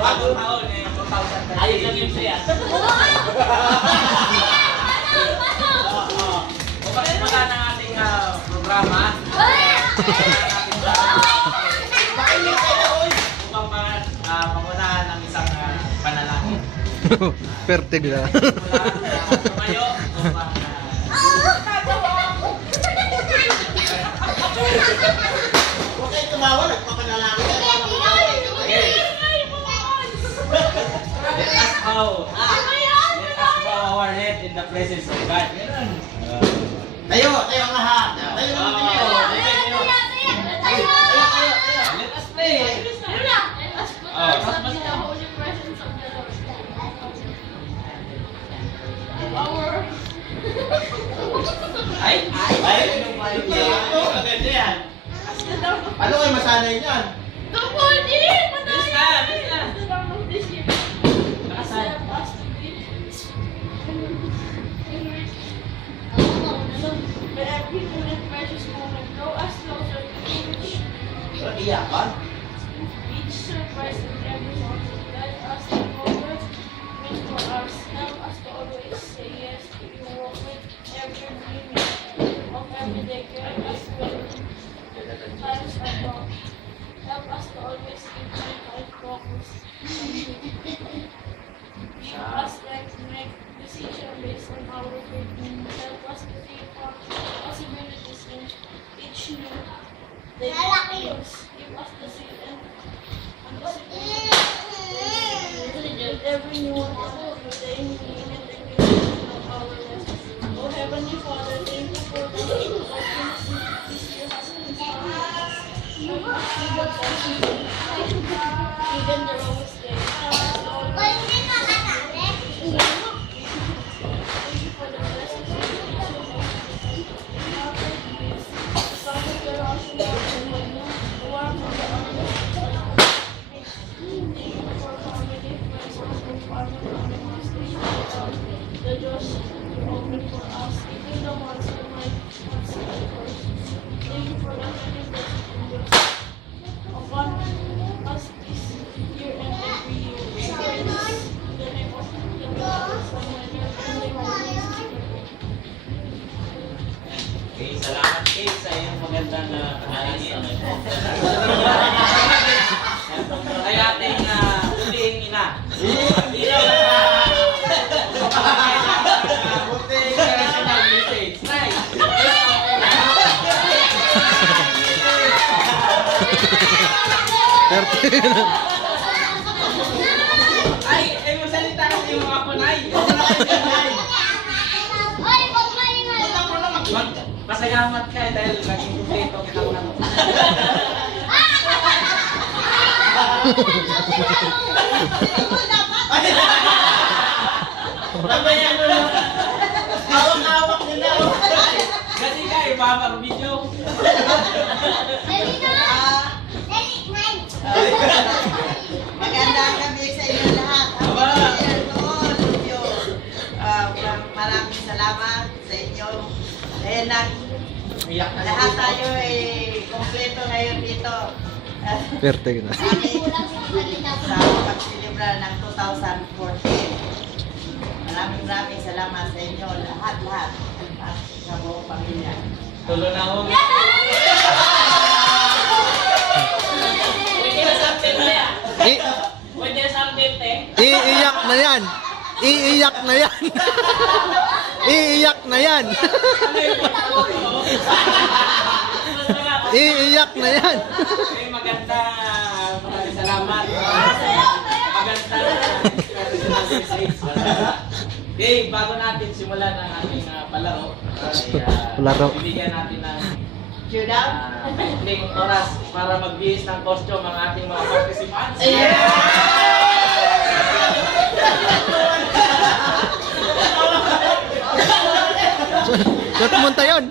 bagong taon eh, 2020. Ayos lang yung siya. Pagsimula ng ating programa, upang pangunahan ng isang panalangin. Pertig na. Tumayo, upang Huwag kayo tumawa, nagpapanalangin. let us bow our head in the presence of God. Tayo ang lahat. Tayo naman tayo. Let us pray. Ay, maganda yan. Ano kayo masanay niyan? Iyakan? Each surprise and every moment, guide us and forward, mentor us, help us to always say yes to your work with every dream of every day. Guide us when times are tough. Help us to always keep my focus. Give us strength to make decisions based on our faith. Help us to think of possibilities in each new day. Give us the seed and every new one of the day we need it and give us our rest. Oh Heavenly Father, thank you for the opportunity this year has inspired us. Help us to the blessings even the lowest day. Thank you for the blessings of each of us. The sun of the rushing water and the warmth of the honest. Thank you for family, friends, and partner on the master. The doors you open for us, even the ones who might not see at first. Thank you for the many blessings upon us this year and every year. In the name of the Lord, and your heavenly Holy. Okay, salamat Kate sa iyong magandang panalangin. Ay ating huling ina. Huling national message. Right. Pertig na. Ay, magsalita kasi yung mga punay. Pasalamat ka dahil naging kumpleto kita ko na to. Mamaya mo na. Awak-awak nila. Kasi ka, ibaba ang video. Magandang gabi sa inyo lahat. Maraming salamat sa inyo. Dahil lahat tayo ay kompleto ngayon dito. Pertig na. Sa pagsilibra ng 2014. Maraming salamat sa inyo lahat. At sa buong pamilya. Tulo na ako. Pwede na sa tente. I- Pwede na sa tente. Iiyak na yan. Iiyak na yan. Iiyak na yan. Iiyak na yan. Okay, maraming salamat. Magandang national message. Okay, bago natin simulan ang ating palaro, Palaro. bibigyan natin ng Showdown? maikling oras para magbihis ng costume ang ating mga participants. Saan pumunta yun?